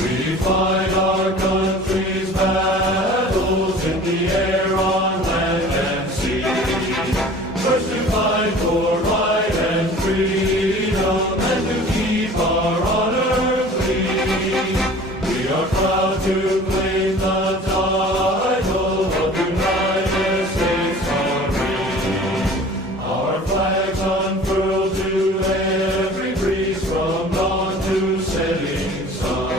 We fight our country's battles in the air, on land and sea. First to fight for right and freedom, and to keep our honor clean. We are proud to claim the title of United States Army. Our flags unfurled to every breeze, from dawn to setting sun.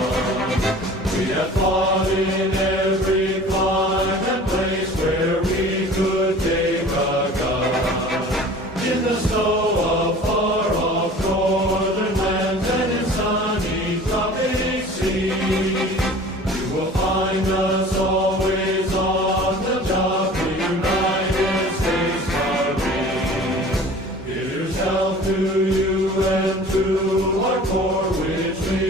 We have fought in every clime and place where we could take a gun. In the snow of far-off northern lands and in sunny tropic seas, you will find us always on the job, the United States Army. Here's health to you and to our corps, which we